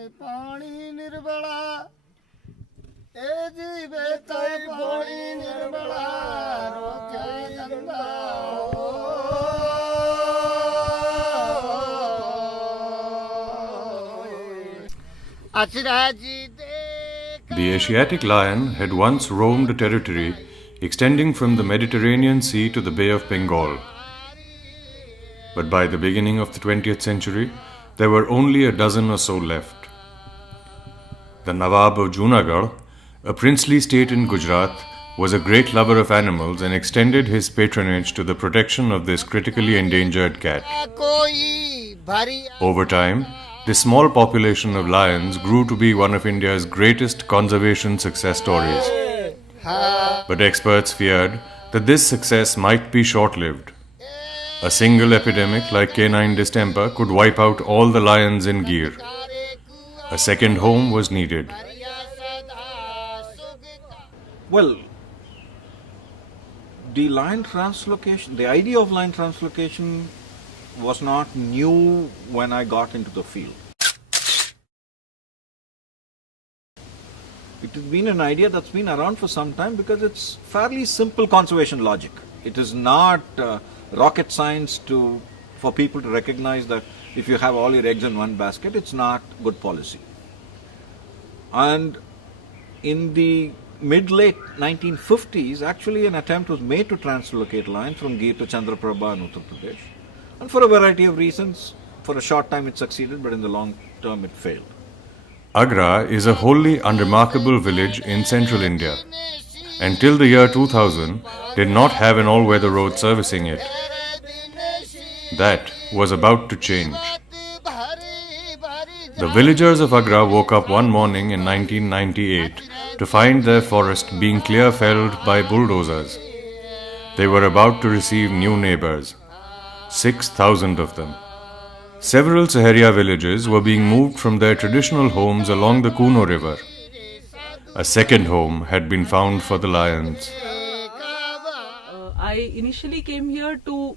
The Asiatic lion had once roamed a territory extending from the Mediterranean Sea to the Bay of Bengal. But by the beginning of the 20th century, there were only a dozen or so left. The Nawab of Junagadh, a princely state in Gujarat, was a great lover of animals and extended his patronage to the protection of this critically endangered cat. Over time, this small population of lions grew to be one of India's greatest conservation success stories. But experts feared that this success might be short-lived. A single epidemic like canine distemper could wipe out all the lions in Gir. A second home was needed. Well, the idea of lion translocation was not new when I got into the field. It has been an idea that's been around for some time because it's fairly simple conservation logic. It is not rocket science for people to recognize that if you have all your eggs in one basket, it's not good policy. And in the mid-late 1950s, actually an attempt was made to translocate lions from Gir to Chandraprabha in Uttar Pradesh. And for a variety of reasons, for a short time it succeeded, but in the long term it failed. Agra is a wholly unremarkable village in central India. Until the year 2000, did not have an all-weather road servicing it. That was about to change. The villagers of Agra woke up one morning in 1998 to find their forest being clear-felled by bulldozers. They were about to receive new neighbors, 6,000 of them. Several Saharia villages were being moved from their traditional homes along the Kuno River. A second home had been found for the lions. I initially came here to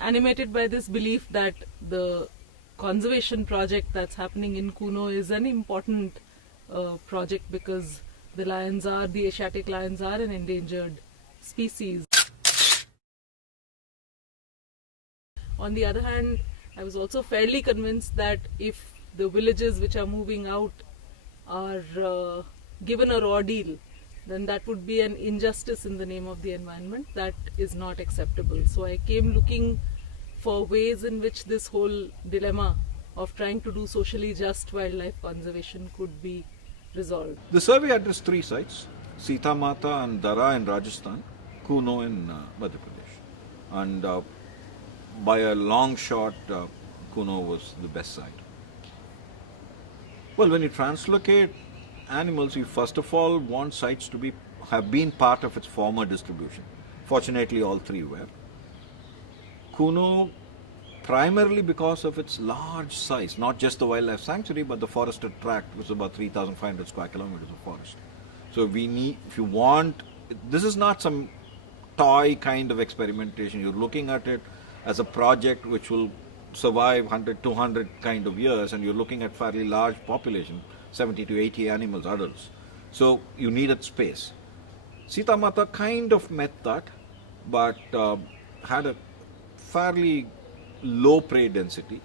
animated by this belief that the conservation project that's happening in Kuno is an important project because the Asiatic lions are an endangered species. On the other hand, I was also fairly convinced that if the villages which are moving out are given a raw deal, then that would be an injustice in the name of the environment. That is not acceptable. So I came looking for ways in which this whole dilemma of trying to do socially just wildlife conservation could be resolved. The survey addressed 3 sites, Sita Mata and Dara in Rajasthan, Kuno in Madhya Pradesh. And by a long shot, Kuno was the best site. Well, when you translocate animals, you first of all want sites to have been part of its former distribution. Fortunately, all 3 were. Kuno, primarily because of its large size, not just the wildlife sanctuary, but the forested tract, which is about 3,500 square kilometers of forest. So this is not some toy kind of experimentation. You're looking at it as a project which will survive 100, 200 kind of years, and you're looking at fairly large population, 70 to 80 animals, adults. So you needed space. Sita Mata kind of met that, but had a fairly low prey density.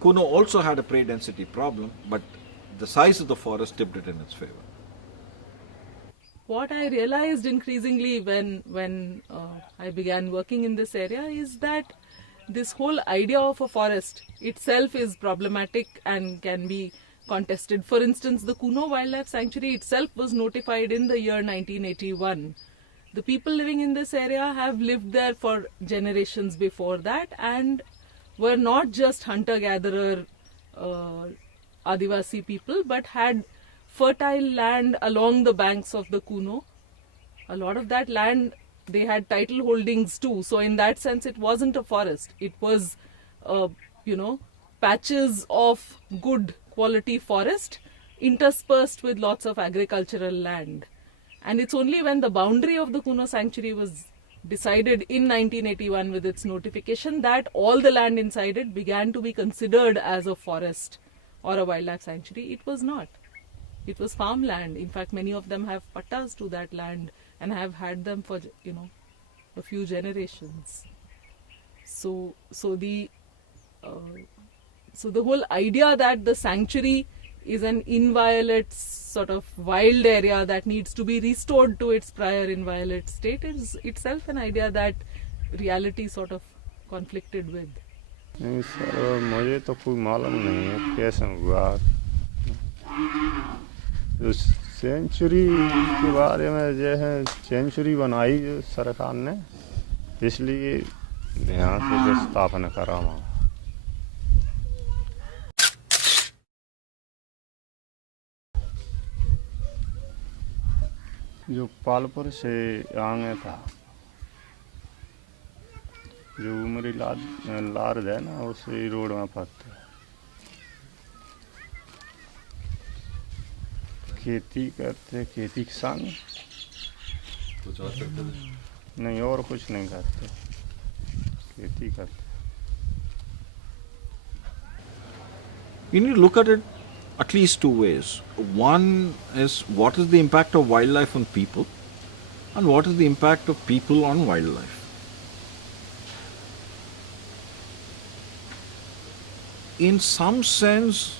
Kuno also had a prey density problem, but the size of the forest tipped it in its favor. What I realized increasingly when I began working in this area is that this whole idea of a forest itself is problematic and can be contested. For instance, the Kuno Wildlife Sanctuary itself was notified in the year 1981. The people living in this area have lived there for generations before that and were not just hunter-gatherer Adivasi people, but had fertile land along the banks of the Kuno. A lot of that land, they had title holdings too. So in that sense, it wasn't a forest. It was, patches of good quality forest interspersed with lots of agricultural land. And it's only when the boundary of the Kuno sanctuary was decided in 1981 with its notification that all the land inside it began to be considered as a forest or a wildlife sanctuary. It was not. It was farmland. In fact, many of them have pattas to that land and have had them for, a few generations. So the whole idea that the sanctuary is an inviolate sort of wild area that needs to be restored to its prior inviolate state is itself an idea that reality sort of conflicted with. नहीं sir, मुझे तो कोई मालूम नहीं है कैसे हुआ। जो सेंचुरी के बारे में जो है सेंचुरी बनाई जो सरकार ने, इसलिए यहाँ से जो स्थापना करा वहाँ। जो पालपुर से आगे था, जो उमरी लार है ना, उसी रोड में पड़ता है। खेती करते, खेती किसान कुछ और करते थे? नहीं, और कुछ नहीं करते, खेती करते। You need to look at it at least two ways. One is what is the impact of wildlife on people, and what is the impact of people on wildlife. In some sense,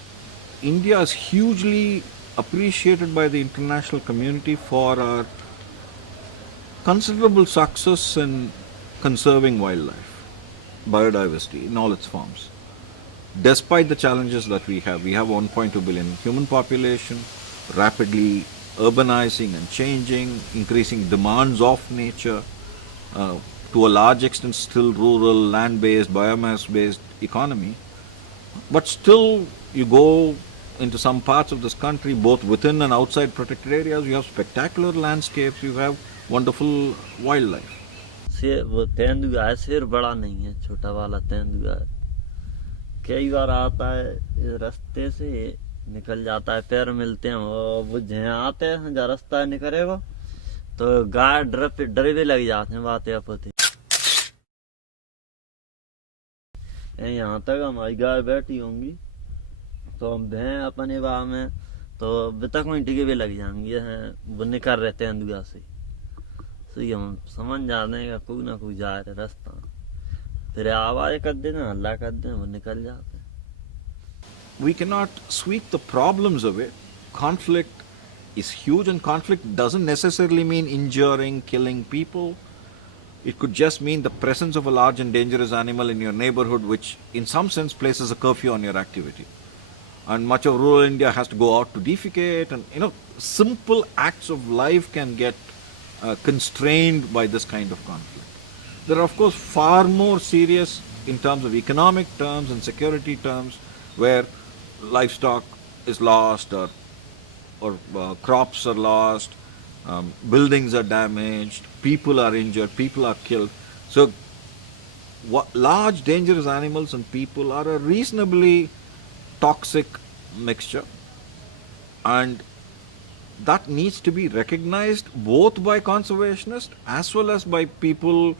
India is hugely appreciated by the international community for our considerable success in conserving wildlife, biodiversity in all its forms. Despite the challenges that we have 1.2 billion human population, rapidly urbanizing and changing, increasing demands of nature, to a large extent still rural, land-based, biomass-based economy. But still, you go into some parts of this country, both within and outside protected areas, you have spectacular landscapes, you have wonderful wildlife. शेर, वो तेंदुआ है, शेर बड़ा नहीं है, छोटा वाला तेंदुआ है। कई बार आता है इस रास्ते से, निकल जाता है, पैर मिलते हैं, वो जहाँ आते हैं जहाँ रास्ता निकलेगा तो गाय डर भी लग जाते हैं, बातें अपते। यहाँ तक हमारी गाय बैठी होंगी तो हम भैं अपने बाह में तो तक में टिके भी लग जाएंगी, वो निकल रहे तेंदुआ से। सही हम समझ जाते हैं कोई ना कोई जा रहे रास्ता, फिर आवाज कर देना, हल्ला कर देना, वो निकल जाते हैं। We cannot sweep the problems away. Conflict is huge, and conflict doesn't necessarily mean injuring, killing people. It could just mean the presence of a large and dangerous animal in your neighborhood, which in some sense places a curfew on your activity. And much of rural India has to go out to defecate, and simple acts of life can get constrained by this kind of conflict. There are of course far more serious in terms of economic terms and security terms, where livestock is lost or crops are lost, buildings are damaged, people are injured, people are killed. So large dangerous animals and people are a reasonably toxic mixture, and that needs to be recognized both by conservationists as well as by people,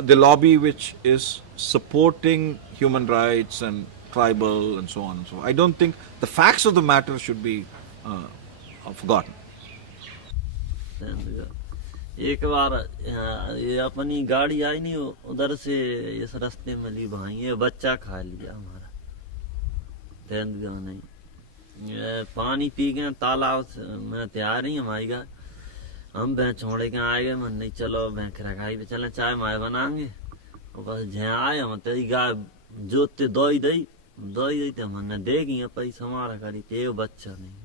the lobby which is supporting human rights and tribal and so on and so on. I don't think the facts of the matter should be forgotten. एक बार ये अपनी गाड़ी आई नहीं, उधर से इस रास्ते में ली भाई, ये बच्चा खा लिया हमारा तेंदुआ। नहीं, पानी पी गए तालाब में, तैयार ही हमारी गाय, हम भैं छोड़ के आए गए। मन नहीं, चलो भैं खराखाई पे चले, चाय माए बनाएंगे। और बस जहाँ आए हम तेरी गाय जोते दो दी थे, हमने देगी पैसा हमारा करी थे, बच्चा नहीं।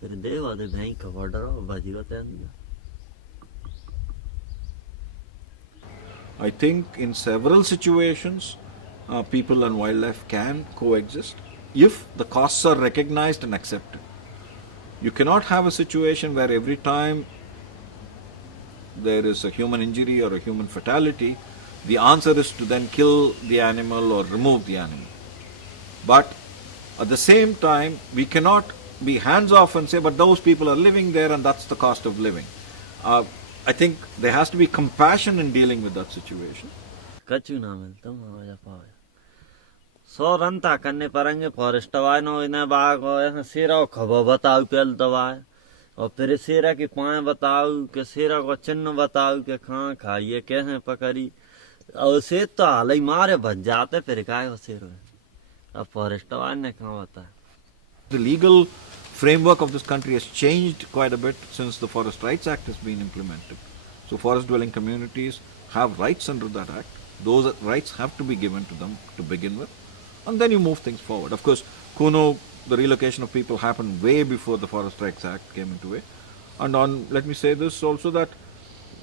फिर देखो तो भैं खबर डरो बजी को तेंदुआ। I think in several situations, people and wildlife can coexist if the costs are recognized and accepted. You cannot have a situation where every time there is a human injury or a human fatality, the answer is to then kill the animal or remove the animal. But at the same time, we cannot be hands off and say, but those people are living there and that's the cost of living. I think there has to be compassion in dealing with that situation. कछु ना मिलता हमारा पाया, 100 run था करने पड़ेंगे forest वाइनो इन्हें बाग और शेरा खबर बताओ पहल दवाए और फिर शेरा की पाए बताओ कि शेरा को चिन्ह बताओ कि कहाँ खाइए कैसे पकड़ी और शेर तो हाल ही मारे भज जाते फिर काय हो शेर अब फॉरेस्ट वाइन ने कहाँ बताया. The legal framework of this country has changed quite a bit since the Forest Rights Act has been implemented. So forest dwelling communities have rights under that act. Those rights have to be given to them to begin with, and then you move things forward. Of course, Kuno, the relocation of people happened way before the Forest Rights Act came into it. And on, let me say this also, that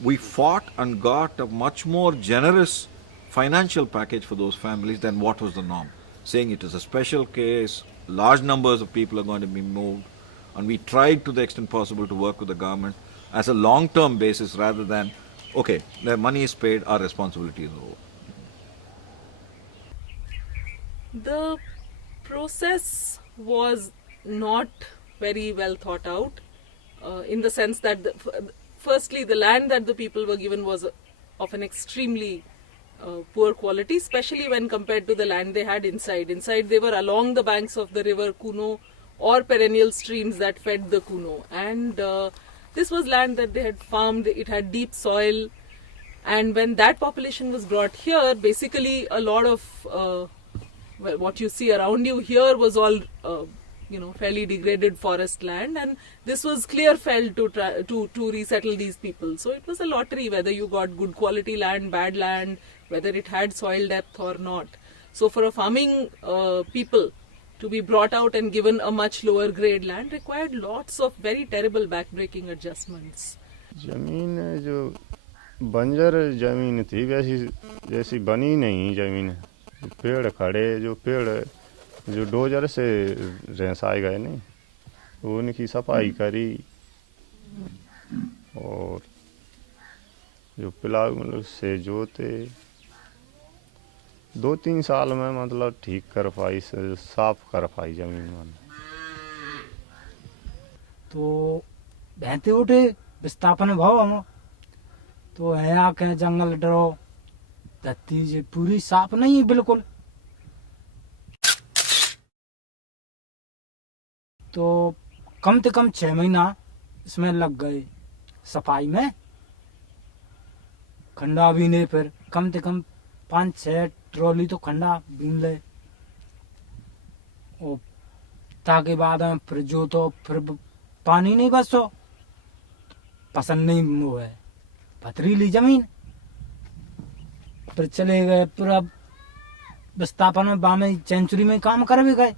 we fought and got a much more generous financial package for those families than what was the norm, saying it is a special case, large numbers of people are going to be moved, and we tried to the extent possible to work with the government as a long-term basis rather than, okay, the money is paid, our responsibility is over. The process was not very well thought out, in the sense that firstly the land that the people were given was of an extremely poor quality, especially when compared to the land they had inside. Inside they were along the banks of the river Kuno or perennial streams that fed the Kuno, and this was land that they had farmed. It had deep soil, and when that population was brought here, basically a lot of well, what you see around you here was all fairly degraded forest land, and this was clear fell to resettle these people. So it was a lottery whether you got good quality land, bad land, whether it had soil depth or not. So for a farming people to be brought out and given a much lower grade land required lots of very terrible backbreaking adjustments. जमीन जो बंजर जमीन थी वैसी जैसी बनी नहीं जमीन. पेड़ खड़े जो पेड़ जो डोजर से रेंसाए गए नहीं, उनकी सफाई करी और जो पिलाव मतलब से जोते 2-3 साल में मतलब ठीक कर पाई, साफ कर पाई जमीन में. तो बहते उठे विस्थापन भाव हम तो यहाँ के जंगल डरो धरती जी पूरी साफ नहीं है बिल्कुल. तो कम से कम 6 महीना इसमें लग गए सफाई में. खंडा भी नहीं, फिर कम से कम 5-6 ट्रॉली तो खंडा बीन ले. और ताकि बाद में फिर जो तो फिर पानी नहीं बसो, पसंद नहीं हुआ है पथरीली जमीन. फिर चले गए पूरा विस्थापन में बामे सेंचुरी में काम कर भी गए.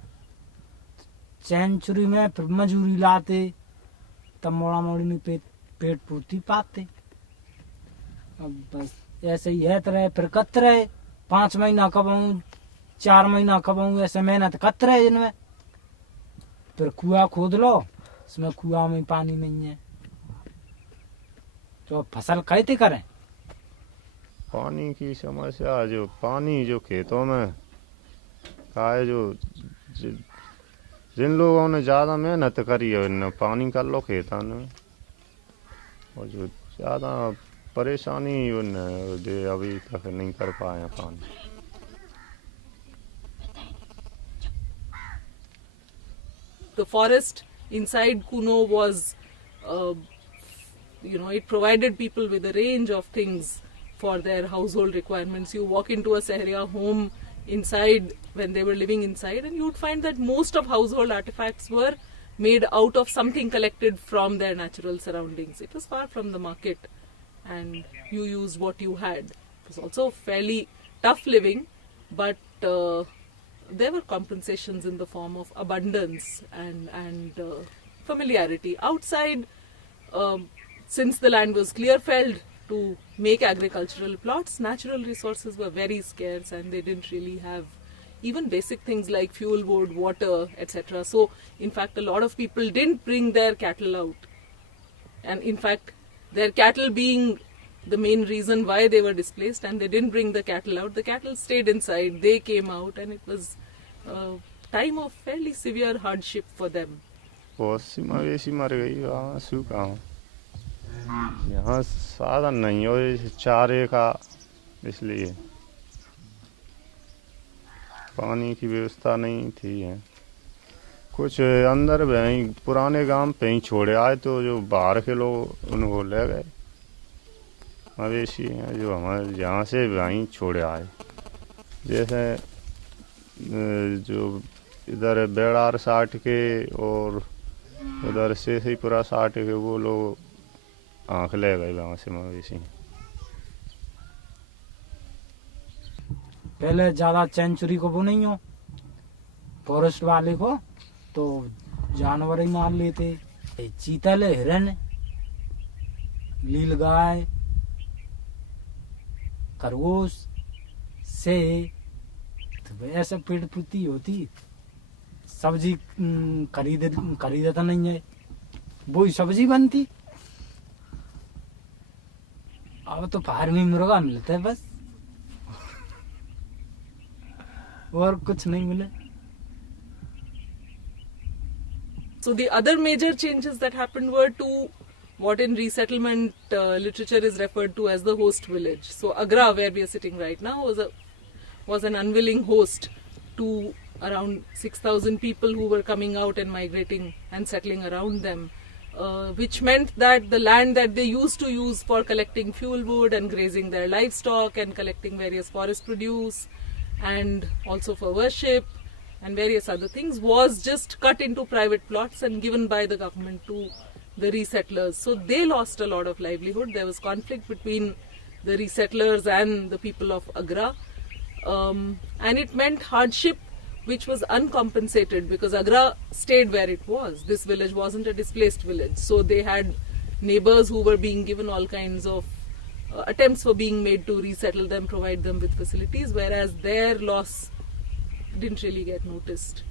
सेंचुरी में फिर मजूरी लाते तब मोड़ा मोड़ी में पेट पूर्ति पाते. अब बस ऐसे ही है तरह फिर कत रहे 5 महीना कबाऊं 4 महीना कबाऊं ऐसे मेहनत कत रहे इनमें. फिर कुआं खोद लो, इसमें कुआं में पानी नहीं है तो फसल कैसे करें. पानी की समस्या जो पानी जो खेतों में का है, जो जिन लोगों ने ज़्यादा मेहनत करी है उन्हें पानी कर लो खेतों में, और जो ज़्यादा परेशानी उन्हें दे अभी तक नहीं कर पाए पानी. The forest inside Kuno was, it provided people with a range of things for their household requirements. You walk into a Sahariya home inside when they were living inside, and you would find that most of household artifacts were made out of something collected from their natural surroundings. It was far from the market, and you used what you had. It was also fairly tough living, but there were compensations in the form of abundance and familiarity. Outside, since the land was clear-felled to make agricultural plots, natural resources were very scarce, and they didn't really have even basic things like fuel wood, water, etc. So, in fact, a lot of people didn't bring their cattle out. And in fact, their cattle being the main reason why they were displaced, and they didn't bring the cattle out. The cattle stayed inside, they came out, and it was a time of fairly severe hardship for them. बहुत मवेशी मर गई वहाँ सूखा. यहाँ साधन नहीं हो चारे का, इसलिए पानी की व्यवस्था नहीं थी है। कुछ अंदर वहीं पुराने गांव पे ही छोड़े आए, तो जो बाहर के लोग उनको ले गए। मवेशी हैं जो हमारे यहाँ से वहीं छोड़े आए, जैसे जो इधर बेड़ार साठ के और उधर शेखीपुरा साठ के, वो लोग आँख ले गए वहाँ से मवेशी। पहले ज्यादा सेंचुरी को वो नहीं हो, फॉरेस्ट वाले को तो जानवर ही मार लेते, चीतल, हिरन, नील गाय, खरगोश से, तो ऐसा पेड़ पूर्ति होती। सब्जी खरीदता नहीं है, वही सब्जी बनती। अब तो फार्म में मुर्गा मिलता है बस, और कुछ नहीं मिले। So the other major changes that happened were to what in resettlement literature is referred to as the host village. So Agra, where we are sitting right now, was an unwilling host to around 6,000 people who were coming out and migrating and settling around them, which meant that the land that they used to use for collecting fuel wood and grazing their livestock and collecting various forest produce and also for worship and various other things was just cut into private plots and given by the government to the resettlers. So they lost a lot of livelihood. There was conflict between the resettlers and the people of Agra, and it meant hardship which was uncompensated because Agra stayed where it was. This village wasn't a displaced village, so they had neighbors who were being given all kinds of attempts were being made to resettle them, provide them with facilities, whereas their loss didn't really get noticed.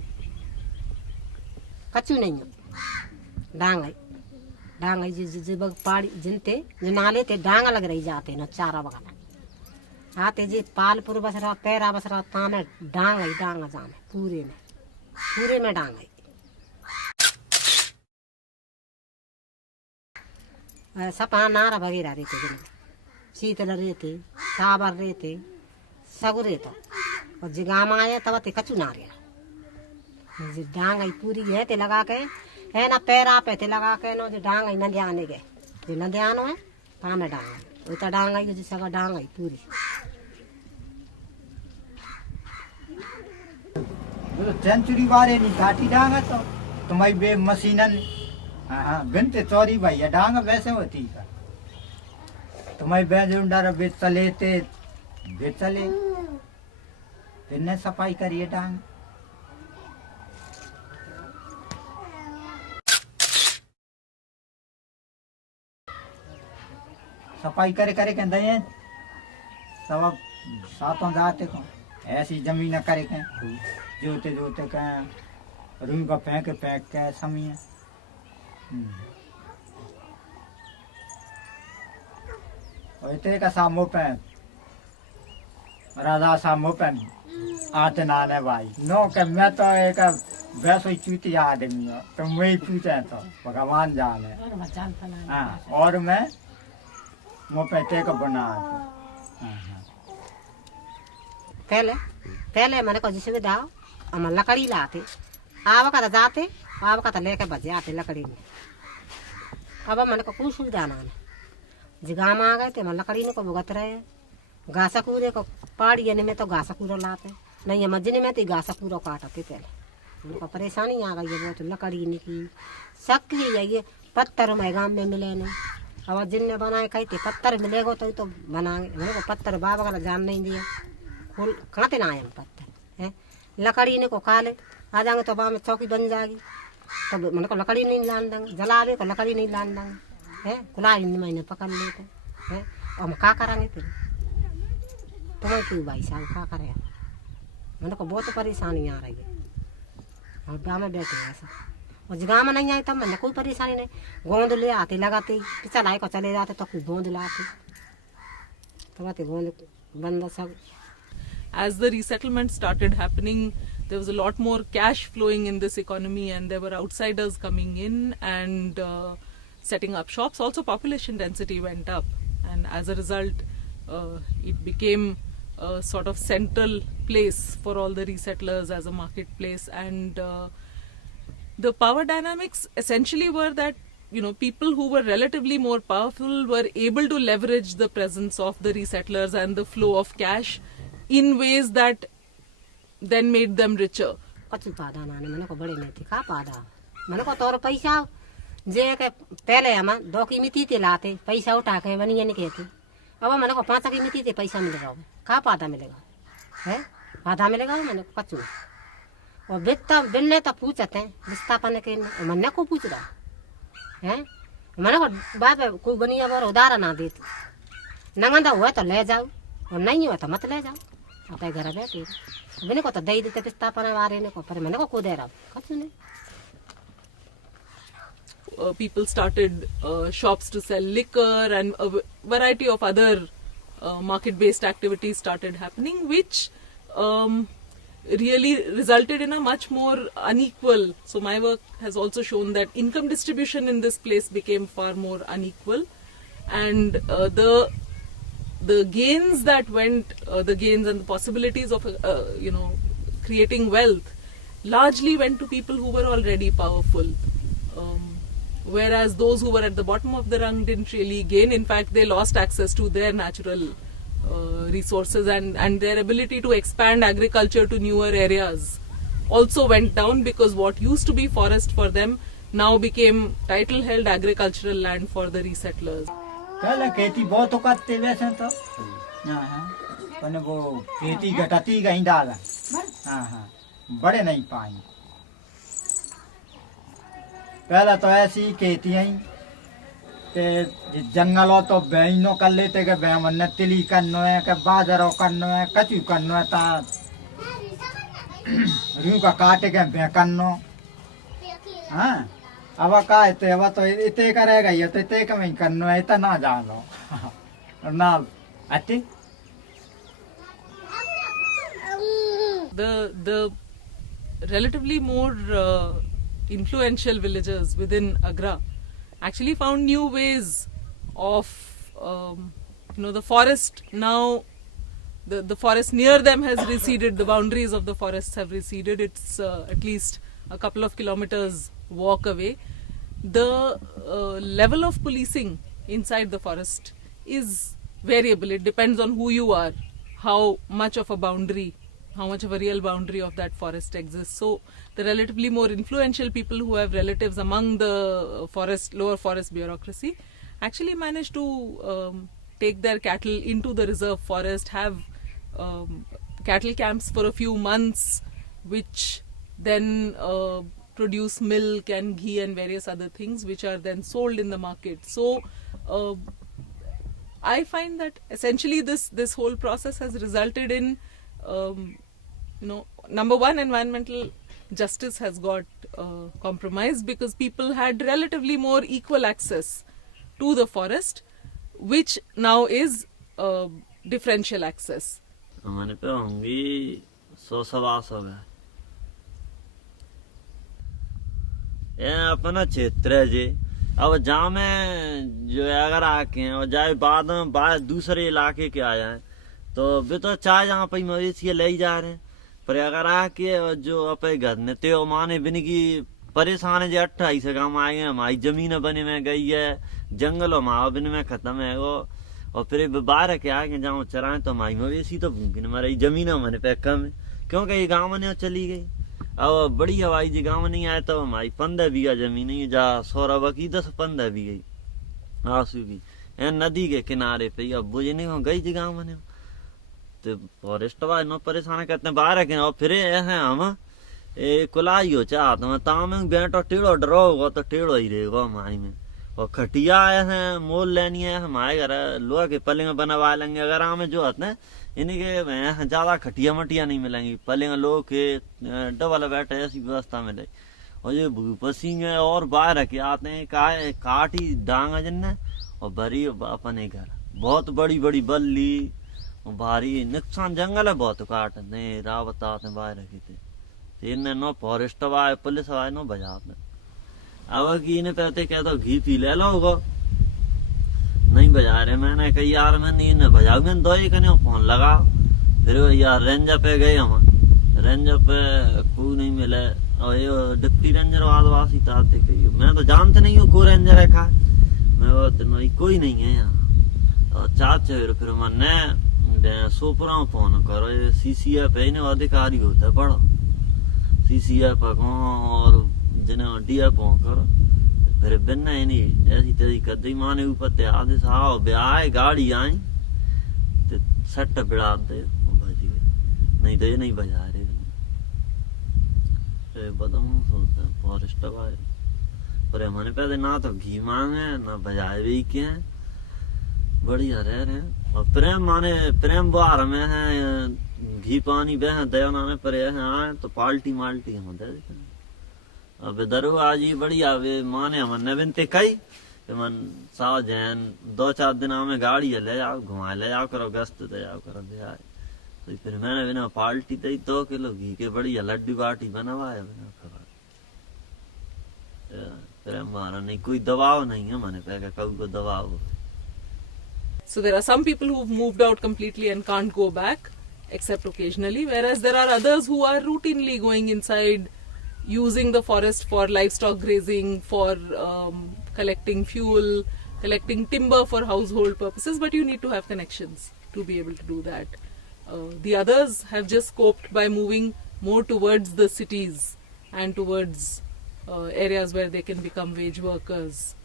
कच्चू नहीं है, डांग है, जब पहाड़ी जिनते जो नाले ते डांगा लग रही जाते न चारा बगाना आते जी पालपुर बस रहा पैरा बस रहा ताने डांगा ही डांगा जाने पूरे में डांगा ही सपा नारा वगैरह रहते दिन शीतल रहते साबर रहते सगु रहता और जिगामा आया तब ते कच्चू ना रहा डांग ही पूरी है ते लगा के है ना पैरा पे ते लगा के नो जो डांग ही नदियाने गए जो नदियानो है पामे डांग वो तो डांग ही जो सगा डांग ही पूरी जो सेंचुरी वाले नहीं काटी डांग तो तुम्हारी बे मशीनन हाँ बिनते चोरी भाई है डांग वैसे होती है तुम्हारी बे जो डर बेचले ते बेचले फिर सफाई करिए डांग सफाई करे करे कहते हैं सब सातों जाते को ऐसी जमीन करे के जोते जोते के रूम का फेंक के समिया और इतने का सामो पे राजा सामो पे आते नाने भाई नो के मैं तो एक वैसे चूती आदमी हूँ तो मैं पूछे तो भगवान जाने हाँ और मैं मोपेटे का बना पहले मैंने को जिसमें दाओ हम लकड़ी लाते आवा का जाते आवा का लेके बजे आते लकड़ी में अब मैंने को कुछ सुविधा ना जिगाम आ गए थे मैं लकड़ी ने को भुगत रहे घासा कूरे को पहाड़ी में तो घासा कूरा लाते नहीं मजने में तो घासा कूरा काटते पहले उनको परेशानी आ गई है बहुत लकड़ी ने की सक्रिय है ये पत्थर में गांव में मिले नहीं अब जिनने बनाए कहते पत्थर मिलेगा तो बनाएंगे मेरे को पत्थर बाबा का जान नहीं दिया खोल खाते ना आए पत्थर है लकड़ी ने को खा ले आ जाएंगे तो बाबा में चौकी बन जाएगी तो मैंने को लकड़ी नहीं लान देंगे जलावे को लकड़ी नहीं लान देंगे है कुलाई महीने पकड़ लेते है और हम क्या करेंगे फिर तुम्हें क्यों भाई साहब क्या करें मैंने को बहुत परेशानी आ रही है और गाँव में बैठे ऐसा और जगह में नहीं आए तब मैंने कोई परेशानी नहीं गोंद ले आते लगाते चलाए को चले जाते तो कुछ गोंद लाते तो आते गोंद बंद सब. As the resettlement started happening, there was a lot more cash flowing in this economy and there were outsiders coming in and setting up shops. Also population density went up and as a result it became a sort of central place for all the resettlers as a marketplace, and the power dynamics essentially were that, you know, people who were relatively more powerful were able to leverage the presence of the resettlers and the flow of cash in ways that then made them richer. कछु पादा नाने मने को बड़े नहीं थी का पादा मने को तोर पैसा जे के पहले हम 2 की मिट्टी ते लाते पैसा उठा के बनिए नहीं कहती अब मने को 5 की मिट्टी ते पैसा मिलेगा का पादा मिलेगा है पादा मिलेगा मने को कछु और बेटा बिन्ने तो पूछते हैं विस्थापन के मने को पूछ रहा है मने को बात कोई बनिया बार उधार ना देती नंगंदा हुआ तो ले जाओ और नहीं हुआ तो मत ले जाओ अपने घर बैठे मैंने को तो दे देते विस्थापन वाले ने को पर मैंने को दे रहा कछु नहीं. People started shops to sell liquor, and a variety of other market-based activities started happening, which really resulted in a much more unequal. So my work has also shown that income distribution in this place became far more unequal, and the gains that went, the gains and the possibilities of creating wealth largely went to people who were already powerful. Whereas those who were at the bottom of the rung didn't really gain. In fact, they lost access to their natural resources, and their ability to expand agriculture to newer areas also went down, because what used to be forest for them now became title-held agricultural land for the resettlers. पहले खेती बहुत करते वैसे तो पर वो खेती घटाती गई डाला बड़े नहीं पाई. पहले तो ऐसी खेती आई ते जंगलों तो बैनो कर लेते के बैमन तिली करनो है के बाजरो करनो है कचू करनो है ता रू का काटे के बै करनो हाँ अब का इते अब तो इते करेगा ये तो इते का में करनो है इतना ना जानो ना आते. The relatively more influential villagers within Agra actually found new ways of, the forest now, the forest near them has receded, the boundaries of the forests have receded, it's at least a couple of kilometers walk away. The level of policing inside the forest is variable, it depends on who you are, how much of a real boundary of that forest exists. So the relatively more influential people who have relatives among the lower forest bureaucracy actually managed to take their cattle into the reserve forest, have cattle camps for a few months, which then produce milk and ghee and various other things, which are then sold in the market. So I find that essentially this whole process has resulted in number one, environmental justice has got compromised, because people had relatively more equal access to the forest, which now is differential access. हमारे पे होंगी 100-125 है ये अपना क्षेत्र है जी. अब जहाँ में जो है अगर आके हैं और जाए बाद में दूसरे इलाके के आ जाए तो वे तो चाहे जहाँ पे मवेशी ले ही जा रहे हैं, पर अगर आके जो अपने घर ने तो माने बिन की परेशान है जो 28 गाँव आए हैं, हमारी जमीन बने में गई है, जंगल हमारा बिन में खत्म है वो, और फिर बाहर के आगे जहाँ चराए तो हमारी मवेशी तो भूखी हमारी जमीन हमारे पे कम है, क्योंकि ये गाँव ने चली गई. अब बड़ी हवाई जी गाँव नहीं आए तो हमारी 15 बीघा जमीन है, जहाँ 100 की 10-15 बीघा आंसू की नदी के किनारे पे. अब बुझे नहीं गई जी गाँव में तो फॉरेस्ट वाले नो परेशान करते हैं बाहर के, और फिर है हम कुलाई हो चाहते हैं ताम बेटो टेढ़ो डरो होगा तो टेढ़ो ही रहेगा हमारी में. और खटिया आए हैं मोल लेनी है हमारे घर लोहा के पलेंग बनवा लेंगे. अगर हमें जो होते हैं इनके ज्यादा खटिया मटिया नहीं मिलेंगी, पलेंग लोग के डबल बैठे ऐसी व्यवस्था मिले. और जो पसीन है और बाहर के आते हैं काटी डांग जिनने और भरी अपने घर बहुत बड़ी बड़ी बल्ली भारी नुकसान जंगल है बहुत काटते रावत आते बाहर रखी थे इन्हें नो फॉरेस्ट वाले पुलिस वाले नो बजाते. अब की इन्हें कहते क्या तो घी पी ले लो नहीं बजा रहे. मैंने कही यार मैं नहीं बजाऊ, मैंने दो ही कने फोन लगा फिर यार रेंजर पे गए हम, रेंजर पे कोई नहीं मिले, और ये डिप्टी रेंजर आदिवासी ताते कही, मैं तो जानते नहीं हूँ को रेंजर है खा, मैं वो नहीं कोई नहीं है यहाँ। और चाचा फिर मैंने सोपरा फोन करो, ये CCF है इन्हें अधिकारी होता है बड़ा, CCF और जिन्हें DFO करो, फिर बिना नहीं ऐसी तेरी कदी माने ऊपर ते आदेश आओ ब्याह गाड़ी आई तो सट बिड़ा दे बज गए, नहीं तो ये नहीं बजा रहे। बदम सोचते फॉरेस्ट वाले पर हमारे पैदे ना तो घी मांगे ना बजाए भी के हैं, बढ़िया रह रहे हैं। और प्रेम माने प्रेम बार में है, घी पानी बह दया नाने पर आए तो पाल्टी माल्टी हम दे देते। अब दरो आज ही बढ़िया वे माने हमने बिनते कई मन साव जैन 2-4 दिन में गाड़ी ले जाओ घुमा ले जाओ करो गश्त दे जाओ करो दे आए, तो फिर मैंने बिना पाल्टी दई 2 किलो घी के बढ़िया लड्डू बाटी बनवाया बिना खबर। फिर हमारा नहीं कोई दबाव नहीं है मैंने कहा कभी को दबाव। So there are some people who've moved out completely and can't go back except occasionally, whereas there are others who are routinely going inside, using the forest for livestock grazing, for collecting fuel, collecting timber for household purposes, but you need to have connections to be able to do that. The others have just coped by moving more towards the cities and towards areas where they can become wage workers.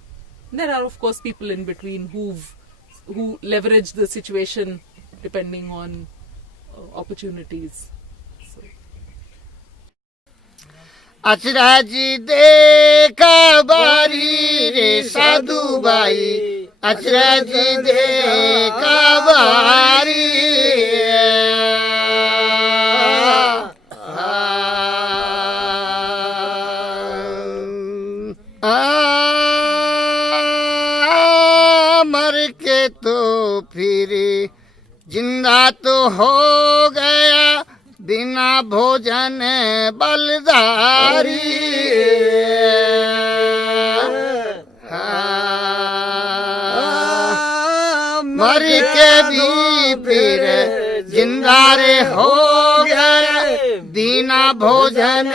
There are of course people in between who leverage the situation depending on opportunities. So. अचरज देखा बारी रे साधु भाई, अचरज देखा बारी मर के तो फिर जिंदा तो हो गया, बिना भोजन बलदारी मर के भी फिर जिंदा रे हो गए, बिना भोजन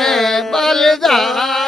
बलदारी।